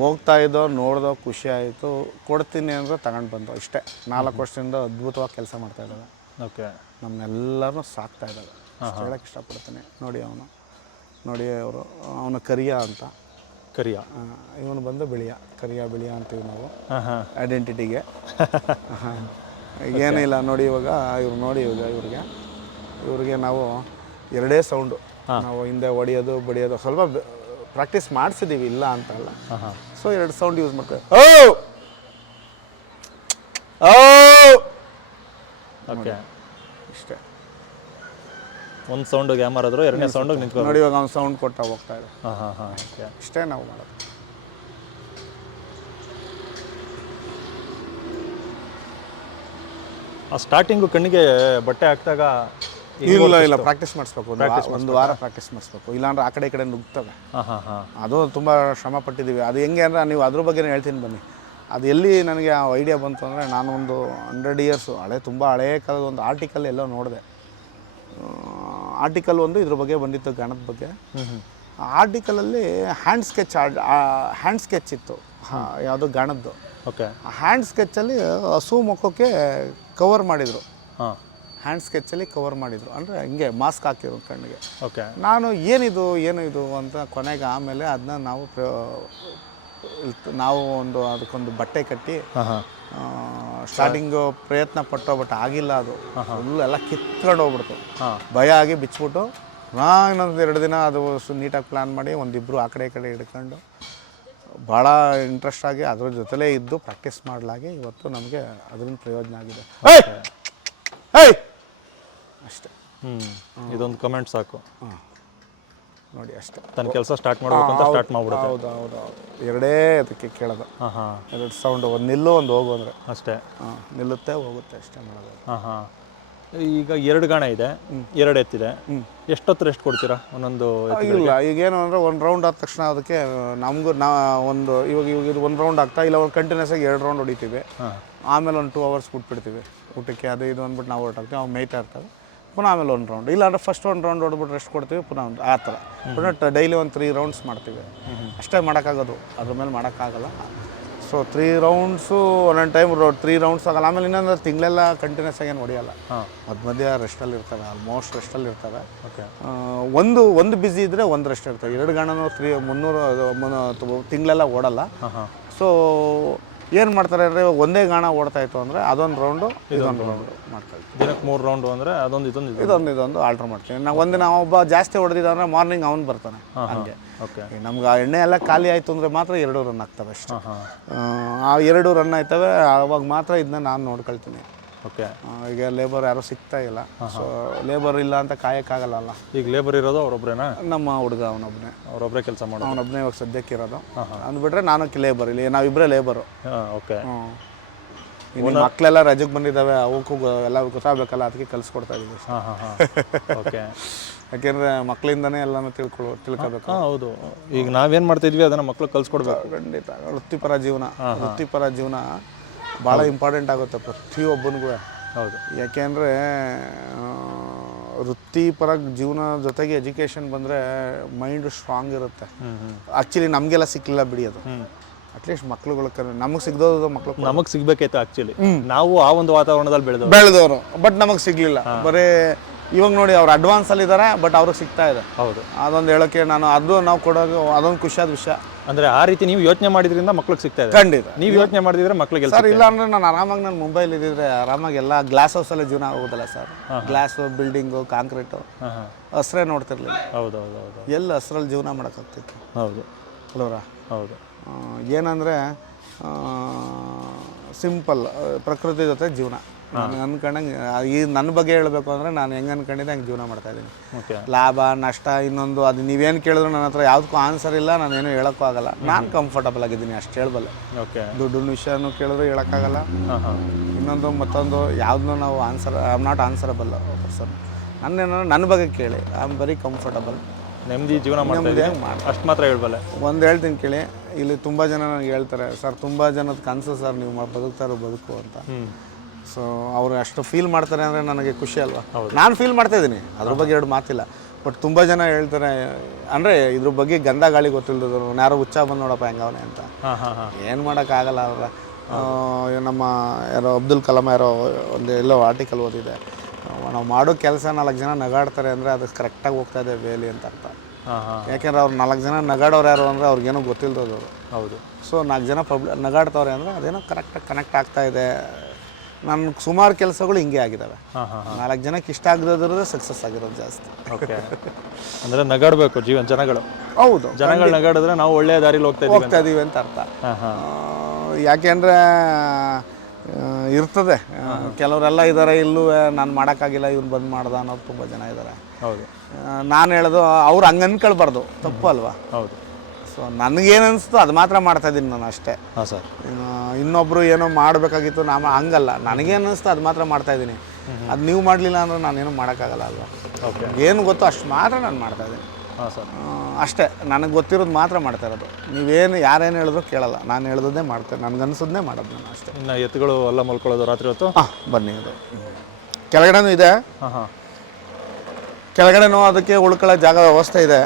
ಹೋಗ್ತಾ ಇದ್ದೋ ನೋಡ್ದೋ ಖುಷಿ ಆಯಿತು ಕೊಡ್ತೀನಿ ಅಂದರೆ ತಗೊಂಡು ಬಂದು ಇಷ್ಟೇ. ನಾಲ್ಕು ವರ್ಷದಿಂದ ಅದ್ಭುತವಾಗಿ ಕೆಲಸ ಮಾಡ್ತಾ ಇದ್ದಾವೆ ಓಕೆ. ನಮ್ಮನ್ನೆಲ್ಲರೂ ಸಾಕ್ತಾ ಇದ್ದಾವೆ ಅಷ್ಟು ಹೇಳಕ್ಕೆ ಇಷ್ಟಪಡ್ತೀನಿ. ನೋಡಿ ಅವನು. ನೋಡಿ ಅವರು ಅವನು ಕರಿಯ ಅಂತ. ಕರಿಯ. ಇವನು ಬಂದು ಬಿಳಿಯ ಕರಿಯ ಬಿಳಿಯ ಅಂತೀವಿ ನಾವು. ಐಡೆಂಟಿಟಿಗೆ ಏನಿಲ್ಲ ನೋಡಿ ಇವಾಗ ಇವ್ರು ನೋಡಿ ಇವಾಗ ಇವ್ರಿಗೆ. ಇವ್ರಿಗೆ ನಾವು ಎರಡೇ ಸೌಂಡು ನಾವು ಹಿಂದೆ ಹೊಡಿಯೋದು ಬಡಿಯೋದು ಸ್ವಲ್ಪ ಪ್ರಾಕ್ಟೀಸ್ ಮಾಡಿಸಿದ್ದೀವಿ ಇಲ್ಲ ಅಂತ ಅಲ್ಲ. ಹಾಂ ಹಾಂ ಸೊ ಎರಡು ಸೌಂಡ್ ಯೂಸ್ ಮಾಡ್ತೇವೆ ಓ! ಓ! ಓಕೆ ಇಷ್ಟೇ. ಒಂದು ಸೌಂಡ್ ಗ್ಯಾಮರ್ ಆದರೂ ಎರಡನೇ ಸೌಂಡ್ ನಿಂತ್ಕೊಂಡು ನೋಡಿ ಇವಾಗ ಅವ್ನು ಸೌಂಡ್ ಕೊಟ್ಟ ಹೋಗ್ತಾ ಇದೆ. ಹಾಂ ಹಾಂ ಹಾಂ ಓಕೆ. ಇಷ್ಟೇ ನಾವು ಮಾಡೋದು. ಆ ಸ್ಟಾರ್ಟಿಂಗು ಕಣ್ಣಿಗೆ ಬಟ್ಟೆ ಹಾಕಿದಾಗ ಇಲ್ಲ ಇಲ್ಲ ಪ್ರಾಕ್ಟೀಸ್ ಮಾಡಿಸ್ಬೇಕು. ಒಂದು ವಾ- ಒಂದು ವಾರ ಪ್ರಾಕ್ಟೀಸ್ ಮಾಡಿಸ್ಬೇಕು. ಇಲ್ಲಾಂದ್ರೆ ಆ ಕಡೆ ಈ ಕಡೆ ನುಗ್ತವೆ ಹಾಂ ಹಾಂ ಹಾಂ. ಅದು ತುಂಬ ಶ್ರಮ ಪಟ್ಟಿದ್ದೀವಿ ಅದು ಹೆಂಗೆ ಅಂದರೆ ನೀವು ಅದ್ರ ಬಗ್ಗೆ ಹೇಳ್ತೀನಿ ಬನ್ನಿ. ಅದು ಎಲ್ಲಿ ನನಗೆ ಆ ಐಡಿಯಾ ಬಂತು ಅಂದರೆ ನಾನು ಒಂದು ಹಂಡ್ರೆಡ್ ಇಯರ್ಸು ಹಳೆ ತುಂಬ ಹಳೆಯ ಕಾಲದ ಒಂದು ಆರ್ಟಿಕಲ್ ಎಲ್ಲೋ ನೋಡಿದೆ. ಆರ್ಟಿಕಲ್ ಒಂದು ಇದ್ರ ಬಗ್ಗೆ ಬಂದಿತ್ತು ಗಣದ ಬಗ್ಗೆ. ಆರ್ಟಿಕಲಲ್ಲಿ ಹ್ಯಾಂಡ್ ಸ್ಕೆಚ್ ಹ್ಯಾಂಡ್ ಸ್ಕೆಚ್ ಇತ್ತು. ಯಾವುದು ಗಣದ್ದು ಓಕೆ. ಆ ಹ್ಯಾಂಡ್ ಸ್ಕೆಚ್ಚಲ್ಲಿ ಹಸು ಮುಖಕ್ಕೆ ಕವರ್ ಮಾಡಿದರು. ಹಾಂ. ಹ್ಯಾಂಡ್ ಸ್ಕೆಚ್ಚಲ್ಲಿ ಕವರ್ ಮಾಡಿದರು. ಅಂದರೆ ಹಿಂಗೆ ಮಾಸ್ಕ್ ಹಾಕಿದ್ರು ಕಣ್ಣಿಗೆ. ಓಕೆ. ನಾನು ಏನಿದು ಏನು ಇದು ಅಂತ ಕೊನೆಗೆ ಆಮೇಲೆ ಅದನ್ನ ನಾವು ನಾವು ಒಂದು ಅದಕ್ಕೊಂದು ಬಟ್ಟೆ ಕಟ್ಟಿ ಹಾಂ ಹಾಂ. ಸ್ಟಾರ್ಟಿಂಗು ಪ್ರಯತ್ನ ಪಟ್ಟೋ ಬಟ್ ಆಗಿಲ್ಲ ಅದು. ಫುಲ್ ಎಲ್ಲ ಕಿತ್ಕೊಂಡು ಹೋಗ್ಬಿಡ್ತು. ಹಾಂ. ಭಯ ಆಗಿ ಬಿಚ್ಚಿಬಿಟ್ಟು ನಾ ಇನ್ನೊಂದು ಎರಡು ದಿನ ಅದು ಸು ನೀಟಾಗಿ ಪ್ಲ್ಯಾನ್ ಮಾಡಿ ಒಂದಿಬ್ಬರು ಆ ಕಡೆ ಈ ಕಡೆ ಹಿಡ್ಕೊಂಡು ಭಾಳ ಇಂಟ್ರೆಸ್ಟ್ ಆಗಿ ಅದ್ರ ಜೊತೆಲೇ ಇದ್ದು ಪ್ರಾಕ್ಟೀಸ್ ಮಾಡಲಾಗಿ ಇವತ್ತು ನಮಗೆ ಅದರಿಂದ ಪ್ರಯೋಜನ ಆಗಿದೆ! ಅಷ್ಟೇ. ಹ್ಞೂ ಇದೊಂದು ಕಮೆಂಟ್ ಸಾಕು. ಹಾಂ. ನೋಡಿ ಅಷ್ಟೇ. ತನ್ನ ಕೆಲಸ ಸ್ಟಾರ್ಟ್ ಮಾಡಬೇಕು ಅಂತ ಸ್ಟಾರ್ಟ್ ಮಾಡ್ಬಿಡುತ್ತೆ. ಹೌದು ಹೌದು ಹೌದು. ಎರಡೇ ಅದಕ್ಕೆ ಕೇಳೋದು. ಹಾಂ ಹಾಂ. ಎರಡು ಸೌಂಡು ಒಂದು ನಿಲ್ಲು ಒಂದು ಹೋಗು ಅಂದರೆ. ಅಷ್ಟೇ. ಹಾಂ ನಿಲ್ಲುತ್ತೆ ಹೋಗುತ್ತೆ ಅಷ್ಟೇ ಮಾಡೋದು. ಹಾಂ ಹಾಂ. ಈಗ ಎರಡು ಗಾಣ ಇದೆ. ಎರಡು ಎತ್ತಿದೆ. ಎಷ್ಟೊತ್ತು ರೆಸ್ಟ್ ಕೊಡ್ತೀರಾ? ಒಂದೊಂದು? ಇಲ್ಲ ಈಗೇನು ಅಂದರೆ ಒಂದು ರೌಂಡ್ ಆದ ತಕ್ಷಣ ಅದಕ್ಕೆ ನಮಗೂ ನಾ ಒಂದು ಇವಾಗ ಇವಾಗ ಇದು ಒಂದು ರೌಂಡ್ ಆಗ್ತಾ ಇಲ್ಲ ಒಂದು ಕಂಟಿನ್ಯೂಸ್ ಆಗಿ ಎರಡು ರೌಂಡ್ ಹೊಡಿತೀವಿ. ಹಾಂ. ಆಮೇಲೆ ಒಂದು ಟೂ ಅವರ್ಸ್ ಬಿಟ್ಬಿಡ್ತೀವಿ. ಊಟಕ್ಕೆ ಅದು ಇದು ಅಂದ್ಬಿಟ್ಟು ನಾವು ಹೊರಟಾಗ್ತೀವಿ. ಅವು ಮೇಯ್ತಾ ಇರ್ತವೆ ಪುನಃ ಆಮೇಲೆ ಒಂದು ರೌಂಡ್ ಇಲ್ಲಾಂದ್ರೆ ಫಸ್ಟ್ ಒಂದು ರೌಂಡ್ ಹೊಡ್ಬಿಟ್ಟು ರೆಸ್ಟ್ ಕೊಡ್ತೀವಿ ಪುನಃ ಒಂದು ಆ ಥರ. ಪುನಃ ಡೈಲಿ ಒಂದು ತ್ರೀ ರೌಂಡ್ಸ್ ಮಾಡ್ತೀವಿ. ಅಷ್ಟೇ ಮಾಡೋಕ್ಕಾಗೋದು. ಅದ್ರ ಮೇಲೆ ಮಾಡೋಕ್ಕಾಗಲ್ಲ. ಸೊ ತ್ರೀ ರೌಂಡ್ಸು ಒಂದೊಂದು ಟೈಮ್ ತ್ರೀ ರೌಂಡ್ಸ್ ಆಗಲ್ಲ. ಆಮೇಲೆ ಇನ್ನೊಂದು ತಿಂಗಳೆಲ್ಲ ಕಂಟಿನ್ಯೂಸ್ ಆಗಿ ಏನು ಹೊಡಿಯಲ್ಲ. ಮಧ್ಯ ಮಧ್ಯ ರೆಸ್ಟಲ್ಲಿ ಇರ್ತಾರೆ ಆಲ್ಮೋಸ್ಟ್ ರೆಸ್ಟಲ್ಲಿ ಇರ್ತಾರೆ. ಓಕೆ ಒಂದು ಒಂದು ಬ್ಯುಸಿ ಇದ್ದರೆ ಒಂದು ರೆಸ್ಟ್ ಇರ್ತದೆ. ಎರಡು ಗಣನೂ ತ್ರೀ ಮುನ್ನೂರು ತಿಂಗಳೆಲ್ಲ ಓಡಲ್ಲ. ಸೊ ಏನು ಮಾಡ್ತಾರೆ ಅಂದರೆ ಒಂದೇ ಗಾಣ ಓಡ್ತಾ ಇತ್ತು ಅಂದರೆ ಅದೊಂದು ರೌಂಡು ಇದೊಂದು ರೌಂಡು ಮಾಡ್ತಾ ಇದ್ವಿ. ದಿನಕ್ಕೆ ಮೂರು ರೌಂಡು ಅಂದರೆ ಅದೊಂದು ಇದೊಂದು ಇದೊಂದು. ಇದೊಂದು ಇದೊದು ಆಲ್ಟ್ರ್ ಮಾಡ್ತೀವಿ. ನಾವು ಒಂದಿನ ಒಬ್ಬ ಜಾಸ್ತಿ ಹೊಡೆದಿದ್ದ ಅಂದರೆ ಮಾರ್ನಿಂಗ್ ಅವ್ನು ಬರ್ತಾನೆ ಹಂಗೆ. ಓಕೆ. ನಮ್ಗೆ ಆ ಎಣ್ಣೆ ಎಲ್ಲ ಖಾಲಿ ಆಯಿತು ಅಂದರೆ ಮಾತ್ರ ಎರಡು ರನ್ ಆಗ್ತವೆ ಅಷ್ಟೇ. ಆ ಎರಡು ರನ್ ಆಯ್ತವೆ ಆವಾಗ ಮಾತ್ರ ಇದನ್ನ ನಾನು ನೋಡ್ಕೊಳ್ತೀನಿ. ಓಕೆ ಈಗ ಲೇಬರ್ ಯಾರೂ ಸಿಗ್ತಾ ಇಲ್ಲ. ಸೊ ಲೇಬರ್ ಇಲ್ಲ ಅಂತ ಕಾಯಕ್ಕಾಗಲ್ಲ ಈಗ ಲೇಬರ್ ಇರೋದು ಅವರೊಬ್ಬರೇನಾ ನಮ್ಮ ಹುಡುಗ ಅವನೊಬ್ಬನೇ ಅವರೊಬ್ಬರೇ ಕೆಲಸ ಮಾಡೋದು? ಅವನೊಬ್ಬನೇ ಇವಾಗ ಸದ್ಯಕ್ಕೆ ಇರೋದು. ಅಂದ್ಬಿಟ್ರೆ ನಾನು ಲೇಬರ್ ಇಲ್ಲಿ. ನಾವಿಬ್ಬರೇ ಲೇಬರು ಓಕೆ ಇನ್ನು ಮಕ್ಕಳೆಲ್ಲ ರಜೆಗೆ ಬಂದಿದ್ದಾವೆ ಅವಕ್ಕೂ ಎಲ್ಲ ಗೊತ್ತಾಗಬೇಕಲ್ಲ ಅದಕ್ಕೆ ಕಲಿಸ್ಕೊಡ್ತಾ ಇದ್ದೀವಿ ಓಕೆ ಯಾಕೆಂದ್ರೆ ಮಕ್ಕಳಿಂದನೇ ಎಲ್ಲಾನು ತಿಳ್ಕೊಳ್ಳೋ ತಿಳ್ಕೊಬೇಕು. ಹೌದು. ಈಗ ನಾವೇನ್ ಮಾಡ್ತಾ ಇದ್ವಿ ಮಕ್ಕಳು ಮಕ್ಳು ಕಲ್ಸ್ಕೊಡ್ಬೇಕು. ಖಂಡಿತ. ವೃತ್ತಿಪರ ಜೀವನ. ವೃತ್ತಿಪರ ಜೀವನ ಭಾಳ ಇಂಪಾರ್ಟೆಂಟ್ ಆಗುತ್ತೆ ಪ್ರತಿಯೊಬ್ಬನಿಗೂ. ಹೌದು. ಯಾಕೆಂದರೆ ವೃತ್ತಿಪರ ಜೀವನ ಜೊತೆಗೆ ಎಜುಕೇಷನ್ ಬಂದರೆ ಮೈಂಡ್ ಸ್ಟ್ರಾಂಗ್ ಇರುತ್ತೆ. ಆ್ಯಕ್ಚುಲಿ ನಮಗೆಲ್ಲ ಸಿಕ್ಕಿಲ್ಲ ಬಿಡಿ ಅದು. ಅಟ್ಲೀಸ್ಟ್ ಮಕ್ಳುಗಳ ನಮಗೆ ಸಿಗ್ದೋದು ಮಕ್ಳು ನಮಗೆ ಸಿಗ್ಬೇಕಾಯ್ತು ಆ್ಯಕ್ಚುಲಿ ನಾವು ಆ ಒಂದು ವಾತಾವರಣದಲ್ಲಿ ಬೆಳೆದವರು. ಬೆಳೆದವರು. ಬಟ್ ನಮಗೆ ಸಿಗಲಿಲ್ಲ. ಬರೀ ಇವಾಗ ನೋಡಿ ಅವ್ರು ಅಡ್ವಾನ್ಸ್ ಅಲ್ಲಿ ಇದ್ದಾರೆ ಬಟ್ ಅವ್ರಿಗೆ ಸಿಗ್ತಾ ಇದೆ. ಹೌದು. ಅದೊಂದು ಹೇಳೋಕ್ಕೆ ನಾನು ಅದು ನಾವು ಕೊಡೋದು ಅದೊಂದು ಖುಷಿಯಾದ ವಿಷಯ. ಅಂದರೆ ಆ ರೀತಿ ನೀವು ಯೋಚನೆ ಮಾಡಿದ್ರಿಂದ ಮಕ್ಳಿಗೆ ಸಿಗ್ತಾ ಇದೆ. ಖಂಡಿತ. ನೀವು ಯೋಚನೆ ಮಾಡಿದ್ರೆ ಮಕ್ಳಿಗೆ ಸರ್ ಇಲ್ಲ ಅಂದ್ರೆ ನಾನು ಆರಾಮಾಗಿ ನಾನು ಮುಂಬೈಲಿ ಇದ್ದಿದ್ರೆ ಆರಾಮಾಗಿ ಎಲ್ಲ ಗ್ಲಾಸ್ ಹೌಸಲ್ಲೇ ಜೀವನ ಆಗೋದಲ್ಲ ಸರ್. ಗ್ಲಾಸ್ ಬಿಲ್ಡಿಂಗು ಕಾಂಕ್ರೀಟು ಹಸ್ರೇ ನೋಡ್ತಿರ್ಲಿಲ್ಲ. ಹೌದು ಹೌದು ಹೌದು ಎಲ್ಲಿ ಹಸ್ರಲ್ಲಿ ಜೀವನ ಮಾಡೋಕ್ಕಾಗ್ತಿತ್ತು? ಹೌದು. ಅಲ್ವರ? ಹೌದು. ಏನಂದರೆ ಸಿಂಪಲ್ ಪ್ರಕೃತಿ ಜೊತೆ ಜೀವನ. ನಾನು ಅನ್ಕೊಂಡಂಗೆ ಈ ನನ್ನ ಬಗ್ಗೆ ಹೇಳಬೇಕು ಅಂದರೆ ನಾನು ಹೆಂಗೆ ಅನ್ಕೊಂಡಿದ್ದೆ ಹಂಗೆ ಜೀವನ ಮಾಡ್ತಾ ಇದ್ದೀನಿ. ಓಕೆ. ಲಾಭ ನಷ್ಟ ಇನ್ನೊಂದು ಅದು ನೀವೇನು ಕೇಳಿದ್ರು ನನ್ನ ಹತ್ರ ಯಾವುದಕ್ಕೂ ಆನ್ಸರ್ ಇಲ್ಲ ನಾನೇನು ಹೇಳೋಕ್ಕೂ ಆಗಲ್ಲ. ನಾನು ಕಂಫರ್ಟಬಲ್ ಆಗಿದ್ದೀನಿ ಅಷ್ಟು ಹೇಳಬಲ್ಲೆ. ಓಕೆ. ದುಡ್ಡಿನ ವಿಷಯನೂ ಕೇಳಿದ್ರು ಹೇಳೋಕ್ಕಾಗಲ್ಲ. ಇನ್ನೊಂದು ಮತ್ತೊಂದು ಯಾವುದನ್ನೂ ನಾವು answer I am not answerable person ನನ್ನೇನೋ ನನ್ನ ಬಗ್ಗೆ ಕೇಳಿ. ಐ ಆಮ್ ವೆರಿ ಕಂಫರ್ಟಬಲ್ ನೆಮ್ಮದಿ ಜೀವನ ಮಾಡ್ತಾ ಅಷ್ಟು ಮಾತ್ರ ಹೇಳ್ಬಲ್ಲೆ. ಒಂದು ಹೇಳ್ತೀನಿ ಕೇಳಿ. ಇಲ್ಲಿ ತುಂಬ ಜನ ನನಗೆ ಹೇಳ್ತಾರೆ ಸರ್ ತುಂಬ ಜನದ ಕನಸು ಸರ್ ನೀವು ಬದುಕ್ತಾರೋ ಬದುಕ್ತಾ ಬದುಕು ಅಂತ. ಸೊ ಅವರು ಅಷ್ಟು ಫೀಲ್ ಮಾಡ್ತಾರೆ ಅಂದರೆ ನನಗೆ ಖುಷಿ ಅಲ್ವಾ? ನಾನು ಫೀಲ್ ಮಾಡ್ತಾ ಇದ್ದೀನಿ. ಅದ್ರ ಬಗ್ಗೆ ಎರಡು ಮಾತಿಲ್ಲ. ಬಟ್ ತುಂಬ ಜನ ಹೇಳ್ತಾರೆ ಅಂದರೆ ಇದ್ರ ಬಗ್ಗೆ ಗಂಧ ಗಾಳಿ ಗೊತ್ತಿಲ್ಲದವ್ರು ಯಾರೋ ಹುಚ್ಚ ಬಂದು ನೋಡಪ್ಪ ಹೆಂಗವನೆ ಅಂತ. ಏನು ಮಾಡೋಕ್ಕಾಗಲ್ಲ ಅವ್ರ. ನಮ್ಮ ಯಾರೋ ಅಬ್ದುಲ್ ಕಲಾಂ ಯಾರೋ ಒಂದು ಎಲ್ಲೋ ಆರ್ಟಿಕಲ್ ಓದಿದೆ. ನಾವು ಮಾಡೋ ಕೆಲಸ ನಾಲ್ಕು ಜನ ನಗಾಡ್ತಾರೆ ಅಂದರೆ ಅದು ಕರೆಕ್ಟಾಗಿ ಹೋಗ್ತಾ ಇದೆ ವೇಲಿ ಅಂತ ಅರ್ಥ. ಯಾಕೆಂದ್ರೆ ಅವ್ರು ನಾಲ್ಕು ಜನ ನಗಾಡೋರು ಯಾರು ಅಂದರೆ ಅವ್ರಿಗೇನೋ ಗೊತ್ತಿಲ್ಲದವ್ರು ಹೌದು. ಸೊ ನಾಲ್ಕು ಜನ ಪಬ್ಲಿ ನಗಾಡ್ತವ್ರೆ ಅಂದರೆ ಅದೇನೋ ಕರೆಕ್ಟಾಗಿ ಕನೆಕ್ಟ್ ಆಗ್ತಾ ಇದೆ. ನನ್ನ ಸುಮಾರು ಕೆಲಸಗಳು ಹಿಂಗೆ ಆಗಿದ್ದಾವೆ ನಾಲ್ಕು ಜನಕ್ಕೆ ಇಷ್ಟ ಆಗದಿರೋದೇ ಸಕ್ಸಸ್ ಆಗಿರೋದು ಜಾಸ್ತಿ. ಓಕೆ ಅಂದರೆ ನಗಾಡಬೇಕು ಜೀವನ ಜನಗಳು. ಹೌದು ಜನಗಳು ನಗಾಡಿದ್ರೆ ನಾವು ಒಳ್ಳೆಯ ದಾರಿಲಿ ಹೋಗ್ತಾ ಹೋಗ್ತಾ ಇದೀವಿ ಅಂತ ಅರ್ಥ. ಯಾಕೆಂದ್ರೆ ಇರ್ತದೆ. ಕೆಲವರೆಲ್ಲ ಇದ್ದಾರೆ ಇಲ್ಲೂ ನಾನು ಮಾಡೋಕ್ಕಾಗಿಲ್ಲ ಇವ್ನು ಬಂದ್ ಮಾಡ್ದ ಅನ್ನೋರು ತುಂಬ ಜನ ಇದ್ದಾರೆ ಹೌದು. ನಾನು ಹೇಳೋದು ಅವ್ರು ಹಂಗೆ ಅನ್ಕೊಳ್ಬಾರ್ದು. ತಪ್ಪು ಅಲ್ವಾ? ಹೌದು. ಸೊ ನನಗೇನು ಅನಿಸ್ತು ಅದು ಮಾತ್ರ ಮಾಡ್ತಾ ಇದ್ದೀನಿ ನಾನು ಅಷ್ಟೇ. ಹಾಂ ಸರ್ ಇನ್ನೊಬ್ಬರು ಇನ್ನೊಬ್ರು ಏನೋ ಮಾಡಬೇಕಾಗಿತ್ತು ನಾನು ಹಂಗಲ್ಲ. ನನಗೇನು ಅನಿಸ್ತು ಅದು ಮಾತ್ರ ಮಾಡ್ತಾ ಇದ್ದೀನಿ. ಅದು ನೀವು ಮಾಡಲಿಲ್ಲ ಅಂದ್ರೆ ನಾನೇನು ಮಾಡೋಕ್ಕಾಗಲ್ಲ ಅಲ್ವಾ? ಓಕೆ ಏನು ಗೊತ್ತೋ ಅಷ್ಟು ಮಾತ್ರ ನಾನು ಮಾಡ್ತಾ ಇದ್ದೀನಿ. ಹಾಂ ಸರ್ ಅಷ್ಟೇ. ನನಗೆ ಗೊತ್ತಿರೋದು ಮಾತ್ರ ಮಾಡ್ತಾ ಇರೋದು. ನೀವೇನು ಯಾರೇನು ಹೇಳಿದ್ರು ಕೇಳಲ್ಲ. ನಾನು ಹೇಳ್ದದ್ದೇ ಮಾಡ್ತೇನೆ ನನಗೆ ಅನ್ಸೋದನ್ನೇ ಮಾಡೋದು ನಾನು ಅಷ್ಟೇ. ಇನ್ನು ಎತ್ತುಗಳು ಎಲ್ಲ ಮಲ್ಕೊಳ್ಳೋದು ರಾತ್ರಿ ಹೊತ್ತು? ಹಾಂ ಬನ್ನಿ ಅದು. ಕೆಳಗಡೆನೂ ಇದೆ. ಹಾಂ ಹಾಂ. ಕೆಳಗಡೆನೂ ಅದಕ್ಕೆ ಉಳ್ಕೊಳ್ಳೋ ಜಾಗ ವ್ಯವಸ್ಥೆ ಇದೆ.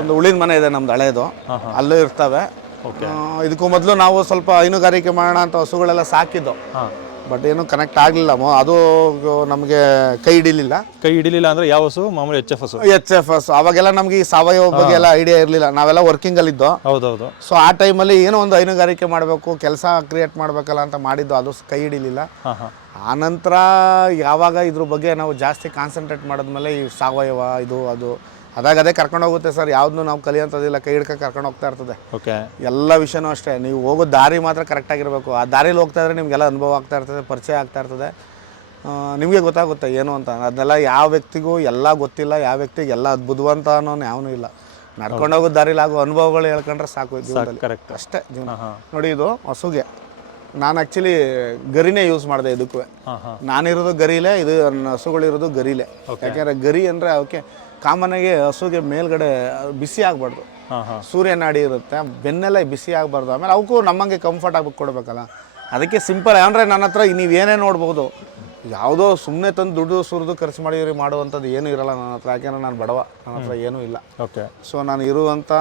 ಒಂದು ಉಳಿದ ಮನೆ ಇದೆ ನಮ್ದು ಹಳೇದು. ಅಲ್ಲೂ ಇರ್ತವೆ. ಇದಕ್ಕೂ ಮೊದಲು ನಾವು ಸ್ವಲ್ಪ ಹೈನುಗಾರಿಕೆ ಮಾಡೋಣ ಅಂತ ಹಸುಗಳೆಲ್ಲ ಸಾಕಿದ್ದು. ಬಟ್ ಏನು ಕನೆಕ್ಟ್ ಆಗಲಿಲ್ಲ. ಅದು ನಮಗೆ ಕೈ ಹಿಡಿಲಿಲ್ಲ. ಕೈ ಹಿಡಿಲಿಲ್ಲ ಅಂದ್ರೆ ಯಾವ ಹಸು? ಮಾಮೂಲಿ ಎಚ್ ಎಫ್ ಹಸು. ಎಚ್ ಎಫ್ ಎಸ್ ಅವಾಗೆಲ್ಲ ನಮಗೆ ಈ ಸಾವಯವ ಬಗ್ಗೆ ಎಲ್ಲ ಐಡಿಯಾ ಇರಲಿಲ್ಲ. ನಾವೆಲ್ಲ ವರ್ಕಿಂಗ್ ಅಲ್ಲಿ ಇದ್ದೋ ಹೌದೌದು. ಸೊ ಆ ಟೈಮಲ್ಲಿ ಏನೋ ಒಂದು ಹೈನುಗಾರಿಕೆ ಮಾಡಬೇಕು ಕೆಲಸ ಕ್ರಿಯೇಟ್ ಮಾಡಬೇಕಲ್ಲ ಅಂತ ಮಾಡಿದ್ದು. ಅದು ಕೈ ಹಿಡಿಲಿಲ್ಲ. ಆನಂತರ ಯಾವಾಗ ಇದ್ರ ಬಗ್ಗೆ ನಾವು ಜಾಸ್ತಿ ಕಾನ್ಸಂಟ್ರೇಟ್ ಮಾಡಿದ್ಮೇಲೆ ಈ ಸಾವಯವ ಇದು ಅದು ಅದಾಗ ಅದೇ ಕರ್ಕೊಂಡು ಹೋಗುತ್ತೆ ಸರ್. ಯಾವ್ದು ನಾವು ಕಲಿಯೋಂಥದ್ದಿಲ್ಲ. ಕೈ ಹಿಡ್ಕೊಂಡು ಕರ್ಕೊಂಡು ಹೋಗ್ತಾ ಇರ್ತದೆ. ಓಕೆ ಎಲ್ಲ ವಿಷಯನೂ ಅಷ್ಟೇ. ನೀವು ಹೋಗೋ ದಾರಿ ಮಾತ್ರ ಕರೆಕ್ಟಾಗಿರಬೇಕು ಆ ದಾರಿಲಿ ಹೋಗ್ತಾ ಇದ್ರೆ ನಿಮಗೆಲ್ಲ ಅನುಭವ ಆಗ್ತಾ ಇರ್ತದೆ ಪರಿಚಯ ಆಗ್ತಾ ಇರ್ತದೆ. ನಿಮಗೆ ಗೊತ್ತಾಗುತ್ತೆ ಏನು ಅಂತ. ಅದನ್ನೆಲ್ಲ ಯಾವ ವ್ಯಕ್ತಿಗೂ ಎಲ್ಲ ಗೊತ್ತಿಲ್ಲ. ಯಾವ ವ್ಯಕ್ತಿಗೆ ಎಲ್ಲ ಅದ್ಭುತವಂತ ಅನ್ನೋನು ಯಾವನೂ ಇಲ್ಲ. ನಡ್ಕೊಂಡು ಹೋಗೋ ದಾರಿಲಿ ಆಗೋ ಅನುಭವಗಳು ಹೇಳ್ಕೊಂಡ್ರೆ ಸಾಕು ಜೀವನದಲ್ಲಿ. ಕರೆಕ್ಟ್ ಅಷ್ಟೇ ಜೀವನ. ನೋಡಿ ಇದು ಹಸುಗೆ. ನಾನು ಆ್ಯಕ್ಚುಲಿ ಗರಿನೇ ಯೂಸ್ ಮಾಡಿದೆ ಇದಕ್ಕೂ. ನಾನಿರೋದು ಗರಿಲೇ ಇದು ನನ್ನ ಹಸುಗಳಿರೋದು ಗರಿಲೇ. ಯಾಕೆಂದರೆ ಗರಿ ಅಂದರೆ ಅವಕ್ಕೆ ಕಾಮನಾಗಿ ಹಸುಗೆ ಮೇಲ್ಗಡೆ ಬಿಸಿ ಆಗಬಾರ್ದು. ಸೂರ್ಯನಾಡಿ ಇರುತ್ತೆ ಬೆನ್ನೆಲ್ಲ ಬಿಸಿ ಆಗಬಾರ್ದು. ಆಮೇಲೆ ಅವಕ್ಕೂ ನಮ್ಮಂಗೆ ಕಂಫರ್ಟ್ ಆಗಿ ಕೊಡಬೇಕಲ್ಲ. ಅದಕ್ಕೆ ಸಿಂಪಲ್ ಅಂದರೆ ನನ್ನ ಹತ್ರ ನೀವು ಏನೇ ನೋಡ್ಬೋದು ಯಾವುದೋ ಸುಮ್ಮನೆ ತಂದು ದುಡ್ಡು ಸುರಿದು ಖರ್ಚು ಮಾಡಿರಿ ಮಾಡುವಂಥದ್ದು ಏನೂ ಇರಲ್ಲ ನನ್ನ ಹತ್ರ. ಯಾಕೆಂದ್ರೆ ನಾನು ಬಡವ ನನ್ನ ಹತ್ರ ಏನೂ ಇಲ್ಲ. ಓಕೆ ಸೊ ನಾನು ಇರುವಂಥ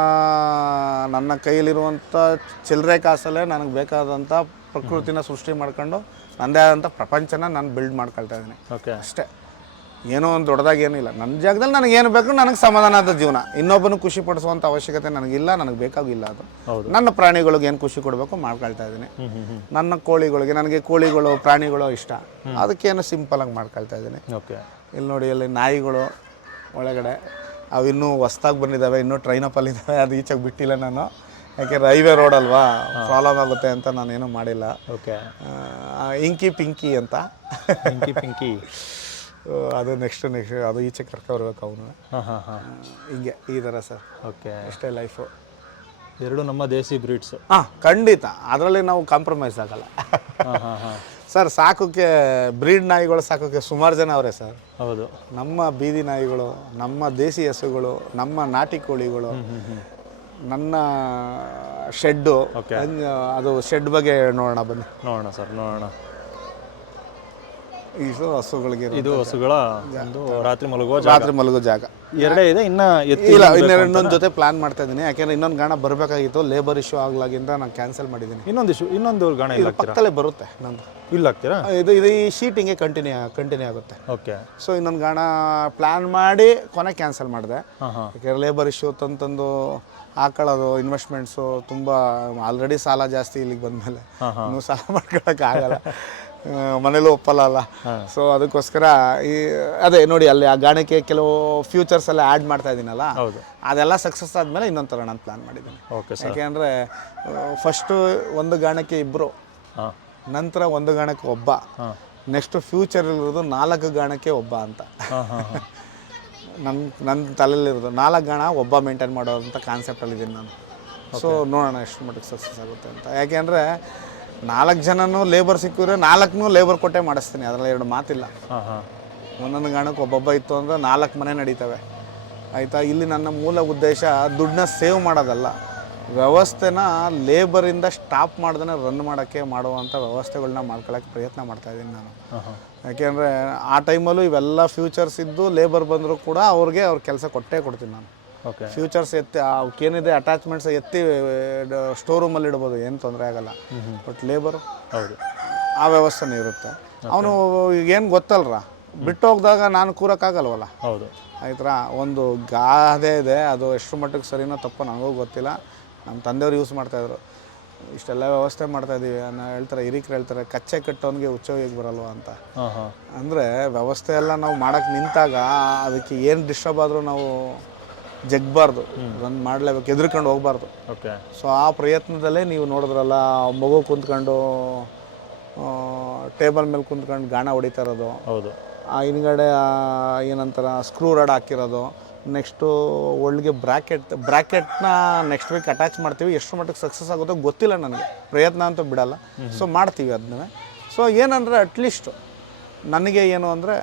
ನನ್ನ ಕೈಯಲ್ಲಿರುವಂಥ ಚಿಲ್ಲರೆ ಕಾಸಲ್ಲೇ ನನಗೆ ಬೇಕಾದಂಥ ಪ್ರಕೃತಿನ ಸೃಷ್ಟಿ ಮಾಡ್ಕೊಂಡು ನನ್ನದೇ ಆದಂಥ ಪ್ರಪಂಚನ ನಾನು ಬಿಲ್ಡ್ ಮಾಡ್ಕೊಳ್ತಾ ಇದ್ದೀನಿ. ಓಕೆ ಅಷ್ಟೇ. ಏನೋ ಒಂದು ದೊಡ್ಡದಾಗಿ ಏನಿಲ್ಲ ನನ್ನ ಜಾಗದಲ್ಲಿ ನನಗೆ ಏನು ಬೇಕು ನನಗೆ ಸಮಾಧಾನದ ಜೀವನ. ಇನ್ನೊಬ್ಬನು ಖುಷಿ ಪಡಿಸುವಂಥ ಅವಶ್ಯಕತೆ ನನಗಿಲ್ಲ ನನಗೆ ಬೇಕಾಗಿಲ್ಲ ಅದು. ನನ್ನ ಪ್ರಾಣಿಗಳಿಗೆ ಏನು ಖುಷಿ ಕೊಡಬೇಕು ಮಾಡ್ಕೊಳ್ತಾ ಇದ್ದೀನಿ. ನನ್ನ ಕೋಳಿಗಳಿಗೆ ನನಗೆ ಕೋಳಿಗಳು ಪ್ರಾಣಿಗಳು ಇಷ್ಟ. ಅದಕ್ಕೇನು ಸಿಂಪಲಾಗಿ ಮಾಡ್ಕೊಳ್ತಾ ಇದ್ದೀನಿ. ಓಕೆ ಇಲ್ಲಿ ನೋಡಿ ಇಲ್ಲಿ ನಾಯಿಗಳು ಒಳಗಡೆ ಅವು ಇನ್ನೂ ಹೊಸ್ದಾಗಿ ಬಂದಿದ್ದಾವೆ ಇನ್ನೂ ಟ್ರೈನಪ್ಪಲ್ಲಿದ್ದಾವೆ ಅದು ಈಚೆಗೆ ಬಿಟ್ಟಿಲ್ಲ ನಾನು. ಯಾಕೆಂದ್ರೆ ಹೈವೇ ರೋಡ್ ಅಲ್ವಾ? ಪ್ರಾಬ್ಲಮ್ ಆಗುತ್ತೆ ಅಂತ ನಾನೇನು ಮಾಡಿಲ್ಲ. ಓಕೆ. ಇಂಕಿ ಪಿಂಕಿ ಅಂತ. ಪಿಂಕಿ ಪಿಂಕಿ ಅದು ನೆಕ್ಸ್ಟ್ ನೆಕ್ಸ್ಟ್ ಅದು ಈಚೆ ಕರ್ಕೊಬರ್ಬೇಕು ಅವನು. ಹಿಂಗೆ ಈ ಥರ ಸರ್. ಓಕೆ. ಅಷ್ಟೇ ಲೈಫು ಎರಡು ನಮ್ಮ ದೇಸಿ ಬ್ರೀಡ್ಸ್ ಹಾಂ ಖಂಡಿತ. ಅದರಲ್ಲಿ ನಾವು ಕಾಂಪ್ರಮೈಸ್ ಆಗಲ್ಲ. ಸರ್ ಸಾಕೋಕ್ಕೆ ಬ್ರೀಡ್ ನಾಯಿಗಳು ಸಾಕೋಕ್ಕೆ ಸುಮಾರು ಜನ ಅವರೇ ಸರ್ ಹೌದು. ನಮ್ಮ ಬೀದಿ ನಾಯಿಗಳು ನಮ್ಮ ದೇಸಿ ಹಸುಗಳು ನಮ್ಮ ನಾಟಿ ಕೋಳಿಗಳು ನನ್ನ ಶೆಡ್ಡು. ಅದು ಶೆಡ್ ಬಗ್ಗೆ ನೋಡೋಣ ಬನ್ನಿ. ನೋಡೋಣ ಸರ್ ನೋಡೋಣ. ಇದು ಹಸುಗಳಿಗೆ ಇದು ಹಸುಗಳ ಒಂದು ರಾತ್ರಿ ಮಲಗುವ ರಾತ್ರಿ ಮಲಗೋ ಜಾಗ. ಎರಡೇ ಇದೆ ಇನ್ನ ಇಲ್ಲ ಇನ್ನೆರಡು ಇನ್ನೊಂದು ಜೊತೆ ಪ್ಲಾನ್ ಮಾಡ್ತಾ ಇದ್ದೀನಿ. ಯಾಕೆಂದ್ರೆ ಇನ್ನೊಂದು ಗಾಣ ಬರಬೇಕಾಗಿತ್ತು ಲೇಬರ್ ಇಶ್ಯೂ ಆಗ್ಲಾಗಿಂದ ನಾನು ಕ್ಯಾನ್ಸಲ್ ಮಾಡಿದ್ದೀನಿ. ಇನ್ನೊಂದು ಇಶ್ಯೂ ಇನ್ನೊಂದು ಗಾಣ ಇಲ್ಲ ಪಕ್ಕದಲ್ಲೇ ಬರುತ್ತೆ ನಂದು. ಇಲ್ಲ ಹಾಕ್ತೀರಾ ಇದು ಇದು ಈ ಶೀಟಿಂಗೇ ಕಂಟಿನ್ಯೂ ಕಂಟಿನ್ಯೂ ಆಗುತ್ತೆ. ಓಕೆ ಸೊ ಇನ್ನೊಂದು ಗಾಣ ಪ್ಲಾನ್ ಮಾಡಿ ಕೊನೆ ಕ್ಯಾನ್ಸಲ್ ಮಾಡಿದೆ. ಯಾಕೆಂದ್ರೆ ಲೇಬರ್ ಇಶ್ಯೂ ತಂದು ತಂದು ಹಾಕೊಳ್ಳೋದು ಇನ್ವೆಸ್ಟ್ಮೆಂಟ್ಸು ತುಂಬ ಆಲ್ರೆಡಿ ಸಾಲ ಜಾಸ್ತಿ ಇಲ್ಲಿಗೆ ಬಂದಮೇಲೆ. ಇನ್ನೂ ಸಾಲ ಮಾಡ್ಕೊಳಕ್ಕೆ ಆಗಲ್ಲ. ಆ, ಮನೇಲೂ ಒಪ್ಪಲ್ಲ ಅಲ್ಲ ಸೊ ಅದಕ್ಕೋಸ್ಕರ ಈ ಅದೇ ನೋಡಿ ಅಲ್ಲಿ ಆ ಗಾಣಕ್ಕೆ ಕೆಲವು ಫ್ಯೂಚರ್ಸ್ ಎಲ್ಲ ಆ್ಯಡ್ ಮಾಡ್ತಾ ಇದ್ದೀನಲ್ಲ ಹೌದು. ಅದೆಲ್ಲ ಸಕ್ಸಸ್ ಆದಮೇಲೆ ಇನ್ನೊಂದು ಥರ ನಾನು ಪ್ಲ್ಯಾನ್ ಮಾಡಿದ್ದೀನಿ. ಓಕೆ ಸರ್ ಯಾಕೆಂದರೆ ಫಸ್ಟು ಒಂದು ಗಾಣಕ್ಕೆ ಇಬ್ಬರು ನಂತರ ಒಂದು ಗಾಣಕ್ಕೆ ಒಬ್ಬ. ನೆಕ್ಸ್ಟ್ ಫ್ಯೂಚರ್ ಇರೋದು ನಾಲ್ಕು ಗಾಣಕ್ಕೆ ಒಬ್ಬ ಅಂತ. ನನ್ನ ನನ್ನ ತಲೆಯಲ್ಲಿರೋದು ನಾಲ್ಕು ಗಣ ಒಬ್ಬ ಮೇಂಟೈನ್ ಕಾನ್ಸೆಪ್ಟಲ್ಲಿ ಕಾನ್ಸೆಪ್ಟಲ್ಲಿದ್ದೀನಿ ನಾನು. ಸೊ ನೋಡೋಣ ಎಷ್ಟು ಮಟ್ಟಿಗೆ ಸಕ್ಸಸ್ ಆಗುತ್ತೆ ಅಂತ. ಯಾಕೆಂದರೆ ನಾಲ್ಕು ಜನನೂ ಲೇಬರ್ ಸಿಕ್ಕಿದ್ರೆ ನಾಲ್ಕನೂ ಲೇಬರ್ ಕೊಟ್ಟೆ ಮಾಡಿಸ್ತೀನಿ. ಅದರಲ್ಲಿ ಎರಡು ಮಾತಿಲ್ಲ. ಒಂದೊಂದು ಗಣಕ್ಕೆ ಒಬ್ಬೊಬ್ಬ ಇತ್ತು ಅಂದರೆ ನಾಲ್ಕು ಮನೆ ನಡೀತವೆ. ಆಯಿತಾ? ಇಲ್ಲಿ ನನ್ನ ಮೂಲ ಉದ್ದೇಶ ದುಡ್ಡನ್ನ ಸೇವ್ ಮಾಡೋದಲ್ಲ. ವ್ಯವಸ್ಥೆನ ಲೇಬರಿಂದ ಸ್ಟಾಪ್ ಮಾಡ್ದೇ ರನ್ ಮಾಡೋಕ್ಕೆ ಮಾಡುವಂಥ ವ್ಯವಸ್ಥೆಗಳನ್ನ ಮಾಡ್ಕೊಳ್ಳೋಕೆ ಪ್ರಯತ್ನ ಮಾಡ್ತಾಯಿದ್ದೀನಿ ನಾನು. ಯಾಕೆಂದರೆ ಆ ಟೈಮಲ್ಲೂ ಇವೆಲ್ಲ ಫ್ಯೂಚರ್ಸ್ ಇದ್ದು ಲೇಬರ್ ಬಂದರೂ ಕೂಡ ಅವ್ರಿಗೆ ಅವ್ರ ಕೆಲಸ ಕೊಟ್ಟೇ ಕೊಡ್ತೀನಿ ನಾನು. ಓಕೆ ಫ್ಯೂಚರ್ಸ್ ಎತ್ತಿ ಅವಕ್ಕೇನಿದೆ ಅಟ್ಯಾಚ್ಮೆಂಟ್ಸ್ ಎತ್ತಿ ಸ್ಟೋರ್ ರೂಮಲ್ಲಿ ಇಡ್ಬೋದು ಏನು ತೊಂದರೆ ಆಗಲ್ಲ. ಬಟ್ ಲೇಬರು ಹೌದು. ಆ ವ್ಯವಸ್ಥೆನೇ ಇರುತ್ತೆ. ಅವನು ಏನು ಗೊತ್ತಲ್ರ? ಬಿಟ್ಟು ಹೋಗ್ದಾಗ ನಾನು ಕೂರೋಕ್ಕಾಗಲ್ವಲ್ಲ? ಹೌದು. ಆಯ್ತಾ ಒಂದು ಗಾದೆ ಇದೆ. ಅದು ಎಷ್ಟು ಮಟ್ಟಿಗೆ ಸರಿನೋ ತಪ್ಪೋ ನನಗೂ ಗೊತ್ತಿಲ್ಲ. ನಮ್ಮ ತಂದೆಯವರು ಯೂಸ್ ಮಾಡ್ತಾಯಿದ್ರು ಇಷ್ಟೆಲ್ಲ ವ್ಯವಸ್ಥೆ ಮಾಡ್ತಾಯಿದ್ದೀವಿ ಅನ್ನೋ ಹೇಳ್ತಾರೆ ಹಿರಿಕರು ಹೇಳ್ತಾರೆ ಕಚ್ಚೆ ಕಟ್ಟೋನಿಗೆ ಉಚ್ಚೋಗಿಗೆ ಬರಲ್ವ ಅಂತ. ಅಂದರೆ ವ್ಯವಸ್ಥೆ ಎಲ್ಲ ನಾವು ಮಾಡೋಕ್ಕೆ ನಿಂತಾಗ ಅದಕ್ಕೆ ಏನು ಡಿಸ್ಟರ್ಬ್ ಆದರೂ ನಾವು ಜಗ್ಬಾರ್ದು. ಅದನ್ನು ಮಾಡಲೇಬೇಕು ಎದ್ರುಕೊಂಡು ಹೋಗ್ಬಾರ್ದು. ಓಕೆ. ಸೊ ಆ ಪ್ರಯತ್ನದಲ್ಲೇ ನೀವು ನೋಡಿದ್ರಲ್ಲ ಮಗು ಕುಂತ್ಕೊಂಡು ಟೇಬಲ್ ಮೇಲೆ ಕುಂತ್ಕೊಂಡು ಗಾಣ ಹೊಡಿತಾ ಇರೋದು. ಹೌದು. ಆ ಹಿಂದ್ಗಡೆ ಏನಂತಾರ ಸ್ಕ್ರೂ ರಾಡ್ ಹಾಕಿರೋದು. ನೆಕ್ಸ್ಟು ಒಳಗೆ ಬ್ರ್ಯಾಕೆಟ್ ಬ್ರ್ಯಾಕೆಟ್ನ ನೆಕ್ಸ್ಟ್ ವೀಕ್ ಅಟ್ಯಾಚ್ ಮಾಡ್ತೀವಿ. ಎಷ್ಟು ಮಟ್ಟಿಗೆ ಸಕ್ಸಸ್ ಆಗುತ್ತೋ ಗೊತ್ತಿಲ್ಲ ನನಗೆ. ಪ್ರಯತ್ನ ಅಂತೂ ಬಿಡಲ್ಲ. ಸೊ ಮಾಡ್ತೀವಿ ಅದನ್ನ ಸೊ ಏನಂದರೆ ಅಟ್ಲೀಸ್ಟು ನನಗೆ ಏನು ಅಂದರೆ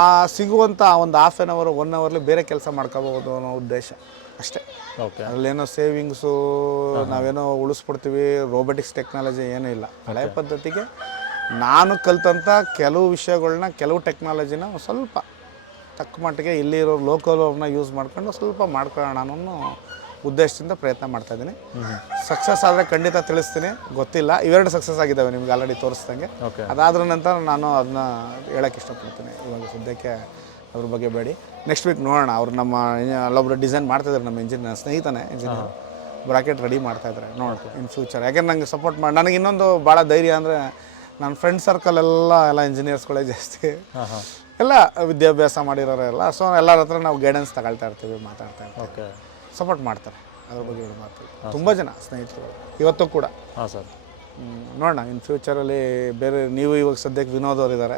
ಆ ಸಿಗುವಂಥ ಒಂದು half an hour one hourly ಬೇರೆ ಕೆಲಸ ಮಾಡ್ಕೋಬೋದು ಅನ್ನೋ ಉದ್ದೇಶ ಅಷ್ಟೇ. ಓಕೆ ಅಲ್ಲೇನೋ ಸೇವಿಂಗ್ಸು ನಾವೇನೋ ಉಳಿಸ್ಬಿಡ್ತೀವಿ. ರೋಬೋಟಿಕ್ಸ್ ಟೆಕ್ನಾಲಜಿ ಏನೂ ಇಲ್ಲ. ಹಳೆ ಪದ್ಧತಿಗೆ ನಾನು ಕಲಿತಂಥ ಕೆಲವು ವಿಷಯಗಳನ್ನ ಕೆಲವು ಟೆಕ್ನಾಲಜಿನ ಸ್ವಲ್ಪ ತಕ್ಕ ಮಟ್ಟಿಗೆ ಇಲ್ಲಿರೋ ಲೋಕಲ್ ಅವ್ರನ್ನ ಯೂಸ್ ಮಾಡ್ಕೊಂಡು ಸ್ವಲ್ಪ ಮಾಡ್ಕೊಳ್ಳೋಣ ಅನ್ನೋ ಉದ್ದೇಶದಿಂದ ಪ್ರಯತ್ನ ಮಾಡ್ತಾ ಇದ್ದೀನಿ. ಸಕ್ಸಸ್ ಆದರೆ ಖಂಡಿತ ತಿಳಿಸ್ತೀನಿ. ಗೊತ್ತಿಲ್ಲ. ಇವೆರಡು ಸಕ್ಸಸ್ ಆಗಿದ್ದಾವೆ ನಿಮ್ಗೆ ಆಲ್ರೆಡಿ ತೋರಿಸ್ದಂಗೆ. ಓಕೆ ಅದಾದ್ರ ನಂತರ ನಾನು ಅದನ್ನ ಹೇಳಕ್ಕೆ ಇಷ್ಟಪಡ್ತೀನಿ. ಇವಾಗ ಸದ್ಯಕ್ಕೆ ಅದ್ರ ಬಗ್ಗೆ ಬೇಡಿ. ನೆಕ್ಸ್ಟ್ ವೀಕ್ ನೋಡೋಣ. ಅವ್ರು ನಮ್ಮ ಅಲ್ಲೊಬ್ರು ಡಿಸೈನ್ ಮಾಡ್ತಿದ್ದಾರೆ ನಮ್ಮ ಇಂಜಿನಿಯರ್ ಸ್ನೇಹಿತನೇ ಇಂಜಿನಿಯರ್ ಬ್ರಾಕೆಟ್ ರೆಡಿ ಮಾಡ್ತಾಯಿದ್ದಾರೆ ನೋಡ್ತು ಇನ್ ಫ್ಯೂಚರ್ ಯಾಕೆಂದ್ರೆ ನಂಗೆ ಸಪೋರ್ಟ್ ಮಾಡಿ ನನಗೆ ಇನ್ನೊಂದು ಭಾಳ ಧೈರ್ಯ ಅಂದರೆ ನನ್ನ ಫ್ರೆಂಡ್ ಸರ್ಕಲ್ ಎಲ್ಲ ಎಲ್ಲ ಇಂಜಿನಿಯರ್ಸ್ಗಳೇ ಜಾಸ್ತಿ. ಎಲ್ಲ ವಿದ್ಯಾಭ್ಯಾಸ ಮಾಡಿರೋರು ಎಲ್ಲ. ಸೊ ಎಲ್ಲರ ಹತ್ರ ನಾವು ಗೈಡೆನ್ಸ್ ತಗೊಳ್ತಾ ಇರ್ತೀವಿ ಮಾತಾಡ್ತಾ ಇರ್ತೀವಿ. ಓಕೆ ಸಪೋರ್ಟ್ ಮಾಡ್ತಾರೆ. ಅದ್ರ ಬಗ್ಗೆ ಏನು ಮಾತು. ತುಂಬ ಜನ ಸ್ನೇಹಿತರು. ಇವತ್ತು ಕೂಡ. ಹಾಂ ಸರ್ ಹ್ಞೂ ನೋಡೋಣ. ಇನ್ ಫ್ಯೂಚರಲ್ಲಿ ಬೇರೆ ನೀವು ಇವಾಗ ಸದ್ಯಕ್ಕೆ ವಿನೋದ್ ಅವ್ರು ಇದ್ದಾರೆ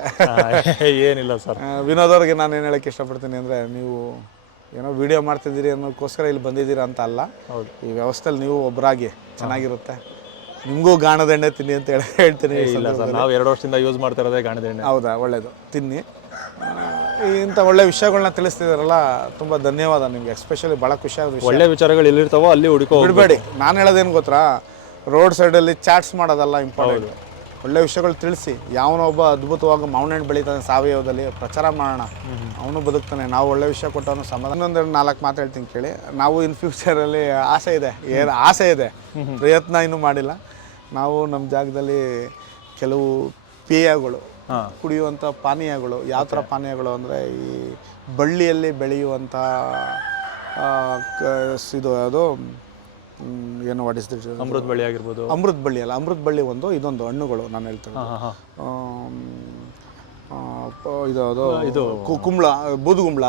ಏನಿಲ್ಲ ಸರ್ ವಿನೋದ್ ಅವ್ರಿಗೆ ನಾನು ಏನು ಹೇಳಕ್ಕೆ ಇಷ್ಟಪಡ್ತೀನಿ ಅಂದರೆ ನೀವು ಏನೋ ವಿಡಿಯೋ ಮಾಡ್ತಿದ್ದೀರಿ ಅನ್ನೋದಕ್ಕೋಸ್ಕರ ಇಲ್ಲಿ ಬಂದಿದ್ದೀರಾ ಅಂತ ಅಲ್ಲ. ಈ ವ್ಯವಸ್ಥೆಯಲ್ಲಿ ನೀವು ಒಬ್ಬರಾಗಿ ಚೆನ್ನಾಗಿರುತ್ತೆ. ನಿಮಗೂ ಗಾಣದ ಎಣ್ಣೆ ತಿನ್ನಿ ಅಂತ ಹೇಳಿ ಹೇಳ್ತೀನಿ ಇಲ್ಲ ಸರ್ ನಾವು ಎರಡು ವರ್ಷದಿಂದ ಯೂಸ್ ಮಾಡ್ತಾ ಇರೋದೇ ಗಾಣದ ಎಣ್ಣೆ. ಹೌದಾ ಒಳ್ಳೇದು. ತಿನ್ನಿ. ಇಂಥ ಒಳ್ಳೆ ವಿಷಯಗಳನ್ನ ತಿಳಿಸ್ತಿದಾರಲ್ಲ ತುಂಬ ಧನ್ಯವಾದ ನಿಮಗೆ ಎಸ್ಪೆಷಲಿ ಭಾಳ ಖುಷಿ ಆಗುತ್ತೆ ಒಳ್ಳೆ ವಿಚಾರಗಳು ಎಲ್ಲಿರ್ತಾವೋ ಅಲ್ಲಿ ಹುಡುಕೋ ಬಿಡಬೇಡಿ ನಾನು ಹೇಳೋದೇನು ಗೊತ್ತಾ? ರೋಡ್ ಸೈಡಲ್ಲಿ ಚಾಟ್ಸ್ ಮಾಡೋದಲ್ಲ ಇಂಪಾರ್ಟೆಂಟ್ ಒಳ್ಳೆ ವಿಷಯಗಳು ತಿಳಿಸಿ ಯಾವನೊಬ್ಬ ಅದ್ಭುತವಾಗಿ ಮಾವಿನ ಹಣ್ಣು ಬೆಳೀತಾನೆ ಸಾವಯವದಲ್ಲಿ ಪ್ರಚಾರ ಮಾಡೋಣ. ಅವನು ಬದುಕ್ತಾನೆ. ನಾವು ಒಳ್ಳೆ ವಿಷಯ ಕೊಟ್ಟವನು ಸಮಾಧಾನ. ಇನ್ನೊಂದೆರಡು ನಾಲ್ಕು ಮಾತು ಹೇಳ್ತೀನಿ ಕೇಳಿ. ನಾವು ಇನ್ ಫ್ಯೂಚರಲ್ಲಿ ಆಸೆ ಇದೆ. ಏನು ಆಸೆ ಇದೆ? ಪ್ರಯತ್ನ ಇನ್ನೂ ಮಾಡಿಲ್ಲ. ನಾವು ನಮ್ಮ ಜಾಗದಲ್ಲಿ ಕೆಲವು ಪೇಯಗಳು ಕುಡಿಯುವಂಥ ಪಾನೀಯಗಳು ಯಾವ ಥರ ಪಾನೀಯಗಳು ಅಂದರೆ ಈ ಬಳ್ಳಿಯಲ್ಲಿ ಬೆಳೆಯುವಂಥ ಇದು ಅದು ಏನು ವಾಟ್ ಇಸ್ ದಿಟ್ ಅಮೃತ ಬಳ್ಳಿ ಆಗಿರ್ಬೋದು. ಅಮೃತ ಬಳ್ಳಿ ಅಲ್ಲ ಅಮೃತ ಬಳ್ಳಿ ಒಂದು ಇದೊಂದು ಹಣ್ಣುಗಳು ನಾನು ಹೇಳ್ತೇನೆ ಇದು ಕುಂಬಳ ಬೂದುಗುಂಬಳ.